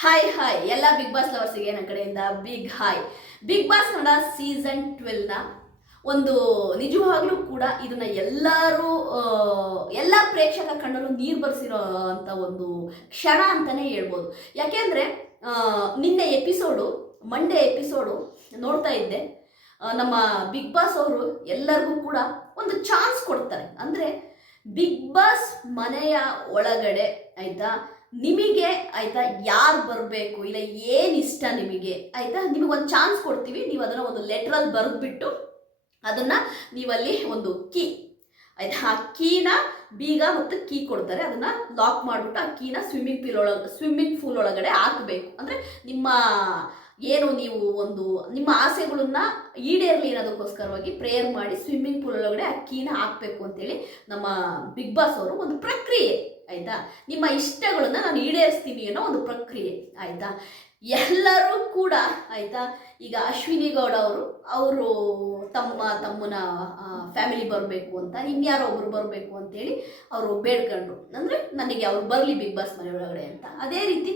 Hi hi ಎಲ್ಲ big boss ಲವರ್ಸಿಗೆ ನನ್ನ ಕಡೆಯಿಂದ big hi. Big boss Kannada season 12ನ ಒಂದು ನಿಜವಾಗ್ಲೂ ಕೂಡ ಇದನ್ನ ಎಲ್ಲರೂ ಎಲ್ಲ ಪ್ರೇಕ್ಷಕರ ಕಣ್ಣಲ್ಲೂ ನೀರು ಬರ್ಸಿರೋ ಅಂತ ಒಂದು ಕ್ಷಣ ಅಂತಾನೆ ಹೇಳ್ಬೋದು. ಯಾಕೆಂದ್ರೆ ನಿನ್ನೆ ಎಪಿಸೋಡು, ಮಂಡೇ ಎಪಿಸೋಡು ನೋಡ್ತಾ ಇದ್ದೆ. ನಮ್ಮ ಬಿಗ್ ಬಾಸ್ ಅವರು ಎಲ್ಲರಿಗೂ ಕೂಡ ಒಂದು ಚಾನ್ಸ್ ಕೊಡ್ತಾರೆ. ಅಂದರೆ ಬಿಗ್ ಬಾಸ್ ಮನೆಯ ಒಳಗಡೆ ಆಯ್ತಾ, ನಿಮಗೆ ಆಯ್ತಾ ಯಾರು ಬರಬೇಕು ಇಲ್ಲ ಏನು ಇಷ್ಟ ನಿಮಗೆ ಆಯ್ತಾ, ನಿಮಗೊಂದು ಚಾನ್ಸ್ ಕೊಡ್ತೀವಿ. ನೀವು ಅದನ್ನು ಒಂದು ಲೆಟ್ರಲ್ಲಿ ಬರೆದ್ಬಿಟ್ಟು ಅದನ್ನು ನೀವಲ್ಲಿ ಒಂದು ಕೀ ಆಯ್ತಾ, ಆ ಕೀನ ಬೀಗ ಮತ್ತು ಕೀ ಕೊಡ್ತಾರೆ, ಅದನ್ನು ಲಾಕ್ ಮಾಡಿಬಿಟ್ಟು ಆ ಕೀನ ಸ್ವಿಮ್ಮಿಂಗ್ ಪೂಲ್ ಒಳಗಡೆ ಹಾಕಬೇಕು. ಅಂದರೆ ನಿಮ್ಮ ಏನು ನೀವು ಒಂದು ನಿಮ್ಮ ಆಸೆಗಳನ್ನ ಈಡೇರಲಿ ಅನ್ನೋದಕ್ಕೋಸ್ಕರವಾಗಿ ಪ್ರೇಯರ್ ಮಾಡಿ ಸ್ವಿಮ್ಮಿಂಗ್ ಪೂಲ್ ಒಳಗಡೆ ಆ ಕೀನ ಹಾಕಬೇಕು ಅಂತೇಳಿ ನಮ್ಮ ಬಿಗ್ ಬಾಸ್ ಅವರು ಒಂದು ಪ್ರಕ್ರಿಯೆ ಆಯಿತಾ. ನಿಮ್ಮ ಇಷ್ಟಗಳನ್ನ ನಾನು ಈಡೇರಿಸ್ತೀನಿ ಅನ್ನೋ ಒಂದು ಪ್ರಕ್ರಿಯೆ ಆಯಿತಾ. ಎಲ್ಲರೂ ಕೂಡ ಆಯಿತಾ, ಈಗ ಅಶ್ವಿನಿ ಗೌಡ ಅವರು ತಮ್ಮನ ಫ್ಯಾಮಿಲಿ ಬರಬೇಕು ಅಂತ, ಇನ್ಯಾರೋ ಒಬ್ರು ಬರಬೇಕು ಅಂತೇಳಿ ಅವರು ಬೇಡ್ಕೊಂಡ್ರು. ಅಂದರೆ ನನಗೆ ಅವ್ರು ಬರಲಿ ಬಿಗ್ ಬಾಸ್ ಮನೆ ಒಳಗಡೆ ಅಂತ. ಅದೇ ರೀತಿ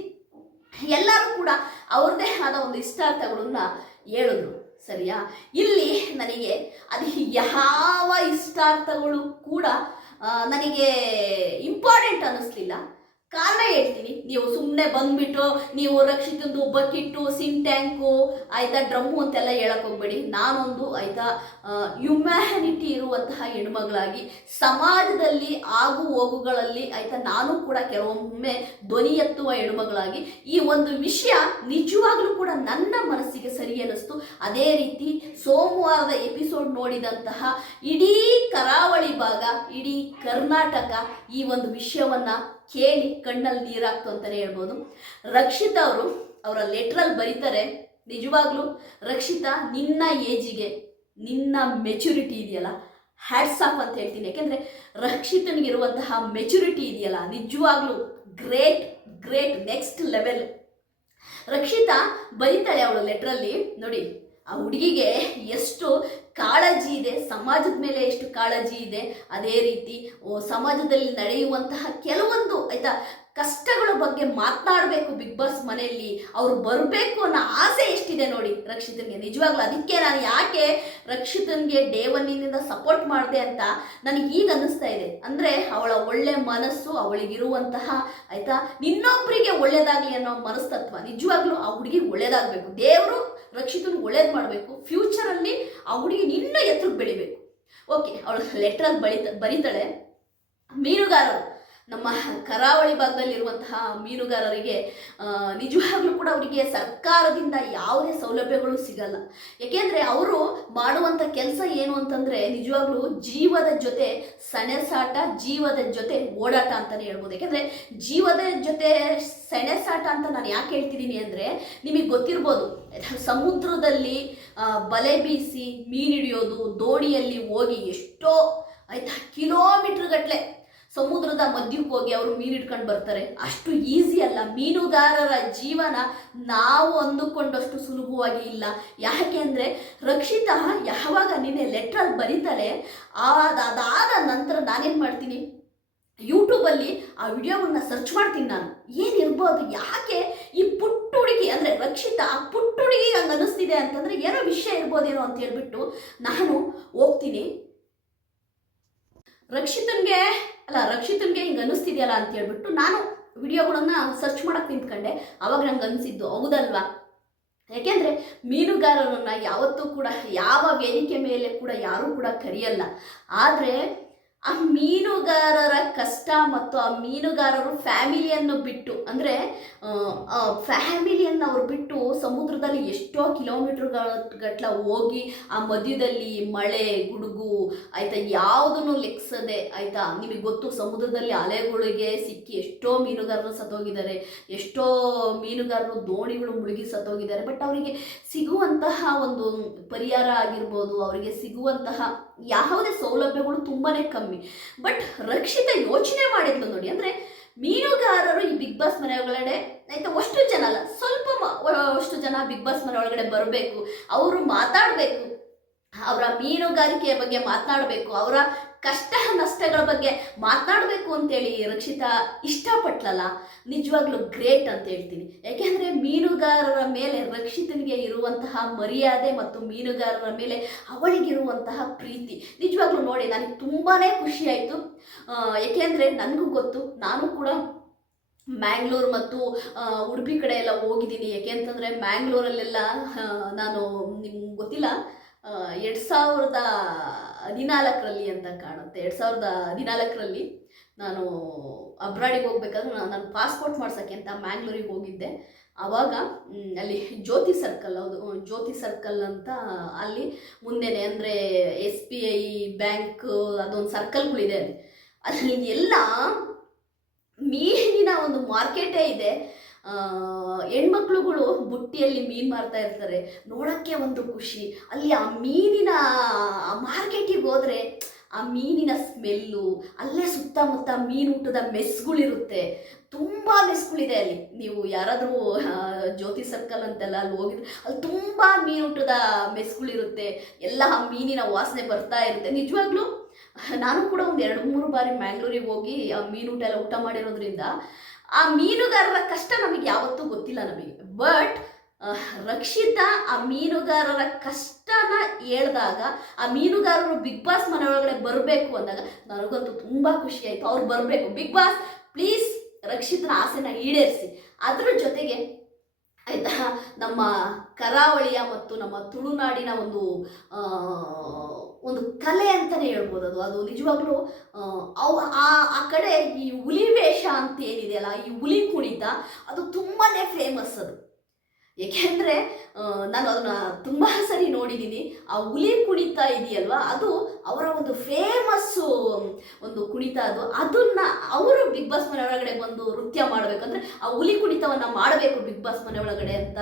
ಎಲ್ಲರೂ ಕೂಡ ಅವ್ರದ್ದೇ ಆದ ಒಂದು ಇಷ್ಟಾರ್ಥಗಳನ್ನ ಹೇಳಿದ್ರು, ಸರಿಯಾ. ಇಲ್ಲಿ ನನಗೆ ಅದು ಯಾವ ಇಷ್ಟಾರ್ಥಗಳು ಕೂಡ ನನಗೆ ಇಂಪಾರ್ಟೆಂಟ್ ಅನ್ನಿಸ್ಲಿಲ್ಲ. ಕಾರಣ ಹೇಳ್ತೀನಿ. ನೀವು ಸುಮ್ಮನೆ ಬಂದ್ಬಿಟ್ಟು ನೀವು ರಕ್ಷಿತಂದು ಬಕೆಟ್ಟು, ಸಿಂಟ್ಯಾಂಕು ಆಯಿತಾ, ಡ್ರಮ್ಮು ಅಂತೆಲ್ಲ ಹೇಳಕ್ಕೆ ಹೋಗ್ಬೇಡಿ. ನಾನೊಂದು ಆಯಿತಾ ಹ್ಯುಮ್ಯಾನಿಟಿ ಇರುವಂತಹ ಹೆಣ್ಮಗಳಾಗಿ ಸಮಾಜದಲ್ಲಿ ಆಗು ಹೋಗುಗಳಲ್ಲಿ ಆಯಿತಾ ನಾನು ಕೂಡ ಕೆಲವೊಮ್ಮೆ ಧ್ವನಿ ಎತ್ತುವ ಹೆಣ್ಮಗಳಾಗಿ ಈ ಒಂದು ವಿಷಯ ನಿಜವಾಗ್ಲೂ ಕೂಡ ನನ್ನ ಮನಸ್ಸಿಗೆ ಸರಿ ಅನ್ನಿಸ್ತು. ಅದೇ ರೀತಿ ಸೋಮವಾರದ ಎಪಿಸೋಡ್ ನೋಡಿದಂತಹ ಇಡೀ ಕರಾವಳಿ ಭಾಗ, ಇಡೀ ಕರ್ನಾಟಕ ಈ ಒಂದು ವಿಷಯವನ್ನು ಕೇಳಿ ಕಣ್ಣಲ್ಲಿ ನೀರಾಗ್ತು ಅಂತಲೇ ಹೇಳ್ಬೋದು. ರಕ್ಷಿತಾ ಅವರು ಅವರ ಲೆಟ್ರಲ್ಲಿ ಬರೀತಾರೆ, ನಿಜವಾಗ್ಲೂ ರಕ್ಷಿತಾ ನಿನ್ನ ಏಜಿಗೆ ನಿನ್ನ ಮೆಚುರಿಟಿ ಇದೆಯಲ್ಲ, ಹ್ಯಾಟ್ಸ್ ಆಫ್ ಅಂತ ಹೇಳ್ತೀನಿ. ಯಾಕೆಂದರೆ ರಕ್ಷಿತನಿಗಿರುವಂತಹ ಮೆಚುರಿಟಿ ಇದೆಯಲ್ಲ, ನಿಜವಾಗ್ಲೂ great great, next level. Rakshita ಬರೀತಾಳೆ ಅವಳ ಲೆಟ್ರಲ್ಲಿ, ನೋಡಿ ಆ ಹುಡುಗಿಗೆ ಎಷ್ಟು ಕಾಳಜಿ ಇದೆ, ಸಮಾಜದ ಮೇಲೆ ಎಷ್ಟು ಕಾಳಜಿ ಇದೆ. ಅದೇ ರೀತಿ ಸಮಾಜದಲ್ಲಿ ನಡೆಯುವಂತಹ ಕೆಲವೊಂದು ಆಯ್ತಾ ಕಷ್ಟಗಳ ಬಗ್ಗೆ ಮಾತನಾಡಬೇಕು ಬಿಗ್ ಬಾಸ್ ಮನೆಯಲ್ಲಿ, ಅವರು ಬರಬೇಕು ಅನ್ನೋ ಆಸೆ ಎಷ್ಟಿದೆ ನೋಡಿ ರಕ್ಷಿತನ್ಗೆ. ನಿಜವಾಗ್ಲೂ ಅದಕ್ಕೆ ನಾನು ಯಾಕೆ ರಕ್ಷಿತನ್ಗೆ ಡೇ ಒನ್ನಿಂದ ಸಪೋರ್ಟ್ ಮಾಡಿದೆ ಅಂತ ನನಗೆ ಈಗ ಅನ್ನಿಸ್ತಾ ಇದೆ. ಅಂದರೆ ಅವಳ ಒಳ್ಳೆ ಮನಸ್ಸು, ಅವಳಿಗಿರುವಂತಹ ಆಯ್ತಾ ಇನ್ನೊಬ್ಬರಿಗೆ ಒಳ್ಳೇದಾಗಲಿ ಅನ್ನೋ ಮನಸ್ತತ್ವ. ನಿಜವಾಗ್ಲೂ ಆ ಹುಡುಗಿಗೆ ಒಳ್ಳೇದಾಗಬೇಕು, ದೇವರು ರಕ್ಷಿತನ್ಗೆ ಒಳ್ಳೇದು ಮಾಡಬೇಕು, ಫ್ಯೂಚರಲ್ಲಿ ಆ ಹುಡುಗಿ ಇನ್ನೂ ಎತ್ತರಕ್ಕೆ ಬೆಳಿಬೇಕು. ಓಕೆ, ಅವಳು ಲೆಟ್ರಲ್ಲಿ ಬರೀತಾಳೆ, ಮೀನುಗಾರರು ನಮ್ಮ ಕರಾವಳಿ ಭಾಗದಲ್ಲಿರುವಂತಹ ಮೀನುಗಾರರಿಗೆ ನಿಜವಾಗ್ಲೂ ಕೂಡ ಅವರಿಗೆ ಸರ್ಕಾರದಿಂದ ಯಾವುದೇ ಸೌಲಭ್ಯಗಳು ಸಿಗಲ್ಲ. ಏಕೆಂದರೆ ಅವರು ಮಾಡುವಂಥ ಕೆಲಸ ಏನು ಅಂತಂದರೆ ನಿಜವಾಗ್ಲೂ ಜೀವದ ಜೊತೆ ಸೆಣಸಾಟ, ಜೀವದ ಜೊತೆ ಓಡಾಟ ಅಂತಲೇ ಹೇಳ್ಬೋದು. ಯಾಕೆಂದರೆ ಜೀವದ ಜೊತೆ ಸೆಣಸಾಟ ಅಂತ ನಾನು ಯಾಕೆ ಹೇಳ್ತಿದ್ದೀನಿ ಅಂದರೆ, ನಿಮಗೆ ಗೊತ್ತಿರ್ಬೋದು, ಸಮುದ್ರದಲ್ಲಿ ಬಲೆ ಬೀಸಿ ಮೀನು ಹಿಡಿಯೋದು, ದೋಣಿಯಲ್ಲಿ ಹೋಗಿ ಎಷ್ಟೋ ಆಯಿತಾ ಕಿಲೋಮೀಟ್ರ್ ಗಟ್ಟಲೆ ಸಮುದ್ರದ ಮಧ್ಯಕ್ಕೆ ಹೋಗಿ ಅವರು ಮೀನು ಹಿಡ್ಕೊಂಡು ಬರ್ತಾರೆ. ಅಷ್ಟು ಈಸಿ ಅಲ್ಲ ಮೀನುಗಾರರ ಜೀವನ, ನಾವು ಅಂದುಕೊಂಡಷ್ಟು ಸುಲಭವಾಗಿ ಇಲ್ಲ. ಯಾಕೆ ಅಂದರೆ ರಕ್ಷಿತಾ ಯಾವಾಗ ನಿನ್ನೆ ಲೆಟ್ರಲ್ಲಿ ಬರೀತಾಳೆ, ಅದಾದ ನಂತರ ನಾನೇನು ಮಾಡ್ತೀನಿ, ಯೂಟ್ಯೂಬಲ್ಲಿ ಆ ವಿಡಿಯೋವನ್ನು ಸರ್ಚ್ ಮಾಡ್ತೀನಿ. ನಾನು ಏನಿರ್ಬೋದು, ಯಾಕೆ ಈ ಪುಟ್ಟ ಹುಡುಗಿ ಅಂದರೆ ರಕ್ಷಿತಾ ಆ ಪುಟ್ಟ ಹುಡುಗಿ ಹಂಗೆ ಅನ್ನಿಸ್ತಿದೆ ಅಂತಂದರೆ ಏನೋ ವಿಷಯ ಇರ್ಬೋದೇನೋ ಅಂತ ಹೇಳ್ಬಿಟ್ಟು ನಾನು ಹೋಗ್ತೀನಿ. ರಕ್ಷಿತನ್ಗೆ ಹಿಂಗೆ ಅನ್ನಿಸ್ತಿದೆಯಲ್ಲ ಅಂತ ಹೇಳ್ಬಿಟ್ಟು ನಾನು ವಿಡಿಯೋಗಳನ್ನು ಸರ್ಚ್ ಮಾಡೋಕ್ಕೆ ನಿಂತ್ಕೊಂಡೆ. ಅವಾಗ ನಂಗೆ ಅನಿಸಿದ್ದು ಹೌದಲ್ವಾ. ಯಾಕೆಂದರೆ ಮೀನುಗಾರರನ್ನು ಯಾವತ್ತೂ ಕೂಡ ಯಾವ ವೇದಿಕೆ ಮೇಲೆ ಕೂಡ ಯಾರೂ ಕೂಡ ಕರೆಯಲ್ಲ. ಆದರೆ ಆ ಮೀನುಗಾರರ ಕಷ್ಟ ಮತ್ತು ಆ ಮೀನುಗಾರರು ಫ್ಯಾಮಿಲಿಯನ್ನು ಬಿಟ್ಟು, ಅಂದರೆ ಫ್ಯಾಮಿಲಿಯನ್ನು ಅವ್ರು ಬಿಟ್ಟು ಸಮುದ್ರದಲ್ಲಿ ಎಷ್ಟೋ ಕಿಲೋಮೀಟ್ರ್ಗಟ್ಲ ಹೋಗಿ ಆ ಮಧ್ಯದಲ್ಲಿ ಮಳೆ ಗುಡುಗು ಆಯಿತಾ ಯಾವುದನ್ನು ಲೆಕ್ಸದೆ ಆಯಿತಾ, ನಿಮಗೆ ಗೊತ್ತು ಸಮುದ್ರದಲ್ಲಿ ಅಲೆಗಳಿಗೆ ಸಿಕ್ಕಿ ಎಷ್ಟೋ ಮೀನುಗಾರರು ಸತ್ತೋಗಿದ್ದಾರೆ, ಎಷ್ಟೋ ಮೀನುಗಾರರು ದೋಣಿಗಳು ಮುಳುಗಿ ಸತ್ತೋಗಿದ್ದಾರೆ. ಬಟ್ ಅವರಿಗೆ ಸಿಗುವಂತಹ ಒಂದು ಪರಿಹಾರ ಆಗಿರ್ಬೋದು, ಅವರಿಗೆ ಸಿಗುವಂತಹ ಯಾವುದೇ ಸೌಲಭ್ಯಗಳು ತುಂಬಾ ಕಮ್ಮಿ. ಬಟ್ ರಕ್ಷಿತಾ ಯೋಚನೆ ಮಾಡಿದ್ಲು ನೋಡಿ, ಅಂದರೆ ಮೀನುಗಾರರು ಈ ಬಿಗ್ ಬಾಸ್ ಮನೆ ಒಳಗಡೆ ಆಯಿತಾ ಅಷ್ಟು ಜನ ಅಲ್ಲ, ಅಷ್ಟು ಜನ ಬಿಗ್ ಬಾಸ್ ಮನೆ ಒಳಗಡೆ ಬರಬೇಕು, ಅವರು ಮಾತಾಡಬೇಕು, ಅವರ ಮೀನುಗಾರಿಕೆಯ ಬಗ್ಗೆ ಮಾತನಾಡಬೇಕು, ಅವರ ಕಷ್ಟ ನಷ್ಟಗಳ ಬಗ್ಗೆ ಮಾತನಾಡಬೇಕು ಅಂತೇಳಿ ರಕ್ಷಿತಾ ಇಷ್ಟಪಟ್ಲಲ್ಲ, ನಿಜವಾಗ್ಲೂ ಗ್ರೇಟ್ ಅಂತ ಹೇಳ್ತೀನಿ. ಯಾಕೆಂದರೆ ಮೀನುಗಾರರ ಮೇಲೆ ರಕ್ಷಿತನಿಗೆ ಇರುವಂತಹ ಮರ್ಯಾದೆ ಮತ್ತು ಮೀನುಗಾರರ ಮೇಲೆ ಅವಳಿಗಿರುವಂತಹ ಪ್ರೀತಿ ನಿಜವಾಗ್ಲೂ ನೋಡಿ ನನಗೆ ತುಂಬಾ ಖುಷಿ ಆಯಿತು. ಏಕೆಂದರೆ ನನಗೂ ಗೊತ್ತು, ನಾನು ಕೂಡ ಮ್ಯಾಂಗ್ಳೂರು ಮತ್ತು ಉಡುಪಿ ಕಡೆ ಎಲ್ಲ ಹೋಗಿದ್ದೀನಿ. ಯಾಕೆಂತಂದರೆ ಮ್ಯಾಂಗ್ಳೂರಲ್ಲೆಲ್ಲ ನಾನು ನಿಮ್ಗೆ ಗೊತ್ತಿಲ್ಲ 2014ರಲ್ಲಿ ಅಂತ ಕಾಣುತ್ತೆ, 2014ರಲ್ಲಿ ನಾನು ಅಬ್ರಾಡಿಗೆ ಹೋಗ್ಬೇಕಾದ್ರೆ ನಾನು ಪಾಸ್ಪೋರ್ಟ್ ಮಾಡ್ಸೋಕ್ಕೆ ಅಂತ ಮ್ಯಾಂಗ್ಳೂರಿಗೆ ಹೋಗಿದ್ದೆ. ಆವಾಗ ಅಲ್ಲಿ ಜ್ಯೋತಿ ಸರ್ಕಲ್, ಹೌದು ಜ್ಯೋತಿ ಸರ್ಕಲ್ ಅಂತ, ಅಲ್ಲಿ ಮುಂದೆನೆ ಅಂದರೆ SBI ಬ್ಯಾಂಕ್ ಅದೊಂದು ಸರ್ಕಲ್ಗಳಿದೆ, ಅಲ್ಲಿ ಎಲ್ಲ ಮೀನಿನ ಒಂದು ಮಾರ್ಕೆಟೇ ಇದೆ. ಹೆಣ್ಮಕ್ಳುಗಳು ಬುಟ್ಟಿಯಲ್ಲಿ ಮೀನು ಮಾರ್ತಾ ಇರ್ತಾರೆ, ನೋಡೋಕ್ಕೆ ಒಂದು ಖುಷಿ. ಅಲ್ಲಿ ಆ ಮೀನಿನ ಮಾರ್ಕೆಟಿಗೆ ಹೋದರೆ ಆ ಮೀನಿನ ಸ್ಮೆಲ್ಲು, ಅಲ್ಲೇ ಸುತ್ತಮುತ್ತ ಮೀನೂಟದ ಮೆಸ್ಗಳಿರುತ್ತೆ, ತುಂಬ ಮೆಸ್ಗಳಿದೆ ಅಲ್ಲಿ. ನೀವು ಯಾರಾದರೂ ಜ್ಯೋತಿ ಸರ್ಕಲ್ ಅಂತೆಲ್ಲ ಅಲ್ಲಿ ಹೋಗಿದ್ರೆ ಅಲ್ಲಿ ತುಂಬ ಮೀನೂಟದ ಮೆಸ್ಗಳಿರುತ್ತೆ, ಎಲ್ಲ ಆ ಮೀನಿನ ವಾಸನೆ ಬರ್ತಾ ಇರುತ್ತೆ. ನಿಜವಾಗ್ಲೂ ನಾನು ಕೂಡ ಒಂದು 2-3 ಬಾರಿ ಮ್ಯಾಂಗ್ಳೂರಿಗೆ ಹೋಗಿ ಆ ಮೀನೂಟ ಎಲ್ಲ ಊಟ ಮಾಡಿರೋದ್ರಿಂದ ಆ ಮೀನುಗಾರರ ಕಷ್ಟ ನಮಗೆ ಯಾವತ್ತೂ ಗೊತ್ತಿಲ್ಲ ನಮಗೆ. ಬಟ್ ರಕ್ಷಿತಾ ಆ ಮೀನುಗಾರರ ಕಷ್ಟನ ಹೇಳಿದಾಗ, ಆ ಮೀನುಗಾರರು ಬಿಗ್ ಬಾಸ್ ಮನೆ ಒಳಗಡೆ ಬರಬೇಕು ಅಂದಾಗ ನನಗಂತೂ ತುಂಬ ಖುಷಿ ಆಯಿತು. ಅವ್ರು ಬರಬೇಕು, ಬಿಗ್ ಬಾಸ್ ಪ್ಲೀಸ್ ರಕ್ಷಿತನ ಆಸೆನ ಈಡೇರಿಸಿ. ಅದ್ರ ಜೊತೆಗೆ ಆಯಿತಾ, ನಮ್ಮ ಕರಾವಳಿಯ ಮತ್ತು ನಮ್ಮ ತುಳುನಾಡಿನ ಒಂದು ಕಲೆ ಅಂತಲೇ ಹೇಳ್ಬೋದು. ಅದು ನಿಜವಾಗ್ಲೂ ಆ ಕಡೆ ಈ ಹುಲಿ ವೇಷ ಅಂತ ಏನಿದೆಯಲ್ಲ, ಈ ಹುಲಿ ಕುಣಿತ ಅದು ತುಂಬಾ ಫೇಮಸ್. ಅದು ಏಕೆಂದರೆ ನಾನು ಅದನ್ನು ತುಂಬ ಸರಿ ನೋಡಿದ್ದೀನಿ. ಆ ಹುಲಿ ಕುಣಿತ ಇದೆಯಲ್ವ, ಅದು ಅವರ ಒಂದು ಫೇಮಸ್ಸು ಒಂದು ಕುಣಿತ. ಅದನ್ನು ಅವರು ಬಿಗ್ ಬಾಸ್ ಮನೆ ಒಳಗಡೆ ಬಂದು ನೃತ್ಯ ಮಾಡಬೇಕಂದ್ರೆ ಆ ಹುಲಿ ಕುಣಿತವನ್ನು ಮಾಡಬೇಕು ಬಿಗ್ ಬಾಸ್ ಮನೆ ಒಳಗಡೆ ಅಂತ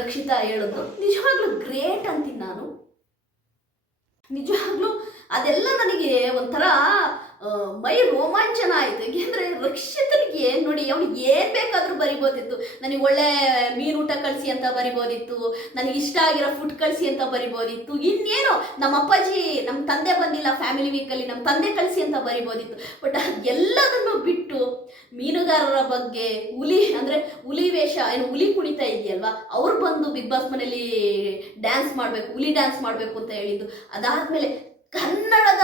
ರಕ್ಷಿತಾ ಹೇಳಿದ್ರು. ನಿಜವಾಗ್ಲೂ ಗ್ರೇಟ್ ಅಂತೀನಿ ನಾನು. ನಿಜವಾಗ್ಲೂ ಅದೆಲ್ಲ ನನಗೆ ಒಂಥರ ಮೈ ರೋಮಾಂಚನ ಆಯಿತು. ಏಕೆಂದರೆ ರಕ್ಷಿತನಿಗೆ ನೋಡಿ, ಅವನು ಏನು ಬೇಕಾದರೂ ಬರಿಬೋದಿತ್ತು. ನನಗೆ ಒಳ್ಳೆ ಮೀನೂಟ ಕಳಿಸಿ ಅಂತ ಬರಿಬೋದಿತ್ತು, ನನಗೆ ಇಷ್ಟ ಆಗಿರೋ ಫುಡ್ ಕಳಿಸಿ ಅಂತ ಬರಿಬೋದಿತ್ತು, ಇನ್ನೇನು ನಮ್ಮ ಅಪ್ಪಾಜಿ ನಮ್ಮ ತಂದೆ ಬಂದಿಲ್ಲ ಫ್ಯಾಮಿಲಿ ವೀಕಲ್ಲಿ ನಮ್ಮ ತಂದೆ ಕಳಿಸಿ ಅಂತ ಬರಿಬೋದಿತ್ತು. ಬಟ್ ಎಲ್ಲದನ್ನು ಬಿಟ್ಟು ಮೀನುಗಾರರ ಬಗ್ಗೆ, ಹುಲಿ ವೇಷ ಏನು ಹುಲಿ ಕುಣಿತ ಇದೆಯಲ್ವಾ, ಅವ್ರು ಬಂದು ಬಿಗ್ ಬಾಸ್ ಮನೇಲಿ ಡ್ಯಾನ್ಸ್ ಮಾಡಬೇಕು, ಹುಲಿ ಡ್ಯಾನ್ಸ್ ಮಾಡಬೇಕು ಅಂತ ಹೇಳಿದ್ದು. ಅದಾದಮೇಲೆ ಕನ್ನಡದ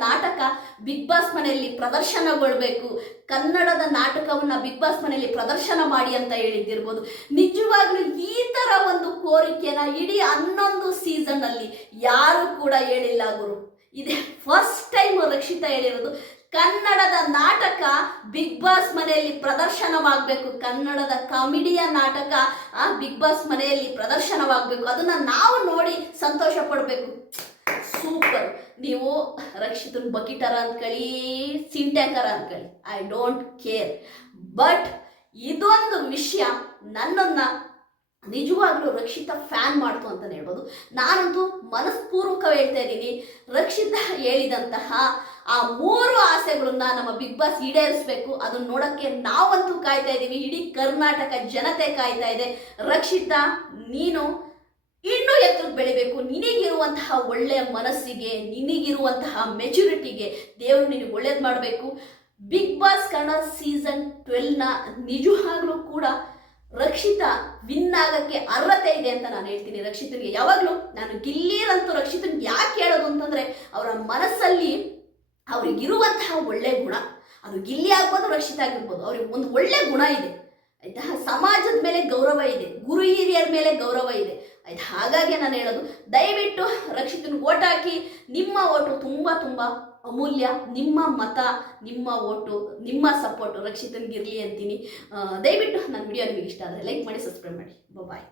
ನಾಟಕ ಬಿಗ್ ಬಾಸ್ ಮನೆಯಲ್ಲಿ ಪ್ರದರ್ಶನಗೊಳ್ಬೇಕು, ಕನ್ನಡದ ನಾಟಕವನ್ನು ಬಿಗ್ ಬಾಸ್ ಮನೆಯಲ್ಲಿ ಪ್ರದರ್ಶನ ಮಾಡಿ ಅಂತ ಹೇಳಿದ್ದಿರ್ಬೋದು. ನಿಜವಾಗ್ಲೂ ಈ ಥರ ಒಂದು ಕೋರಿಕೆನ ಇಡೀ 11 ಸೀಸನ್ನಲ್ಲಿ ಯಾರು ಕೂಡ ಹೇಳಿಲ್ಲ ಗುರು. ಇದೇ ಫಸ್ಟ್ ಟೈಮ್ ರಕ್ಷಿತಾ ಹೇಳಿರೋದು. ಕನ್ನಡದ ನಾಟಕ ಬಿಗ್ ಬಾಸ್ ಮನೆಯಲ್ಲಿ ಪ್ರದರ್ಶನವಾಗಬೇಕು, ಕನ್ನಡದ ಕಾಮಿಡಿಯ ನಾಟಕ ಬಿಗ್ ಬಾಸ್ ಮನೆಯಲ್ಲಿ ಪ್ರದರ್ಶನವಾಗಬೇಕು, ಅದನ್ನು ನಾವು ನೋಡಿ ಸಂತೋಷ ಪಡಬೇಕು. ಸೂಪರ್. ನೀವು ರಕ್ಷಿತನ ಬಕೀಟರ ಅಂದ್ಕೊಳ್ಳಿ, ಸಿಂಟ್ಯಾಂಕರ ಅಂದ್ಕೊಳ್ಳಿ, ಐ ಡೋಂಟ್ ಕೇರ್. ಬಟ್ ಇದೊಂದು ವಿಷಯ ನನ್ನನ್ನು ನಿಜವಾಗ್ಲೂ ರಕ್ಷಿತಾ ಫ್ಯಾನ್ ಮಾಡ್ತು ಅಂತಲೇ ಹೇಳ್ಬೋದು. ನಾನಂತೂ ಮನಸ್ಪೂರ್ವಕ ಹೇಳ್ತಾ ಇದ್ದೀನಿ, ರಕ್ಷಿತಾ ಹೇಳಿದಂತಹ ಆ 3 ಆಸೆಗಳನ್ನ ನಮ್ಮ ಬಿಗ್ ಬಾಸ್ ಈಡೇರಿಸಬೇಕು. ಅದನ್ನ ನೋಡೋಕ್ಕೆ ನಾವಂತೂ ಕಾಯ್ತಾ ಇದ್ದೀವಿ, ಇಡೀ ಕರ್ನಾಟಕ ಜನತೆ ಕಾಯ್ತಾ ಇದೆ. ರಕ್ಷಿತಾ, ನೀನು ಇನ್ನೂ ಎತ್ತರಕ್ಕೆ ಬೆಳಿಬೇಕು. ನಿನಗಿರುವಂತಹ ಒಳ್ಳೆಯ ಮನಸ್ಸಿಗೆ, ನಿನಗಿರುವಂತಹ ಮೆಚುರಿಟಿಗೆ ದೇವರು ನಿನಗೆ ಒಳ್ಳೇದು ಮಾಡಬೇಕು. ಬಿಗ್ ಬಾಸ್ ಕನ್ನಡ ಸೀಸನ್ 12ನ ನಿಜವಾಗ್ಲೂ ಕೂಡ ರಕ್ಷಿತಾ ವಿನ್ ಆಗಕ್ಕೆ ಅರ್ಹತೆ ಇದೆ ಅಂತ ನಾನು ಹೇಳ್ತೀನಿ. ರಕ್ಷಿತನಿಗೆ ಯಾವಾಗಲೂ ನಾನು ಗಿಲ್ಲಿರಂತೂ ರಕ್ಷಿತನಿಗೆ ಯಾಕೆ ಹೇಳೋದು ಅಂತಂದರೆ, ಅವರ ಮನಸ್ಸಲ್ಲಿ ಅವ್ರಿಗಿರುವಂತಹ ಒಳ್ಳೆ ಗುಣ, ಅದು ಗಿಲ್ಲಿ ಆಗ್ಬೋದು, ರಕ್ಷಿತಾ ಆಗಿರ್ಬೋದು, ಅವ್ರಿಗೆ ಒಂದು ಒಳ್ಳೆ ಗುಣ ಇದೆ ಆಯಿತಾ. ಸಮಾಜದ ಮೇಲೆ ಗೌರವ ಇದೆ, ಗುರು ಹಿರಿಯರ ಮೇಲೆ ಗೌರವ ಇದೆ ಆಯ್ತು. ಹಾಗಾಗಿ ನಾನು ಹೇಳೋದು, ದಯವಿಟ್ಟು ರಕ್ಷಿತನಿಗೆ ಓಟ್ ಹಾಕಿ. ನಿಮ್ಮ ಓಟು ತುಂಬ ತುಂಬ ಅಮೂಲ್ಯ. ನಿಮ್ಮ ಮತ, ನಿಮ್ಮ ಓಟು, ನಿಮ್ಮ ಸಪೋರ್ಟು ರಕ್ಷಿತನಿಗಿರಲಿ ಅಂತೀನಿ. ದಯವಿಟ್ಟು ನನ್ನ ವಿಡಿಯೋ ನಿಮಗೆ ಇಷ್ಟ ಆದರೆ ಲೈಕ್ ಮಾಡಿ, ಸಬ್ಸ್ಕ್ರೈಬ್ ಮಾಡಿ. ಬಾಯ್.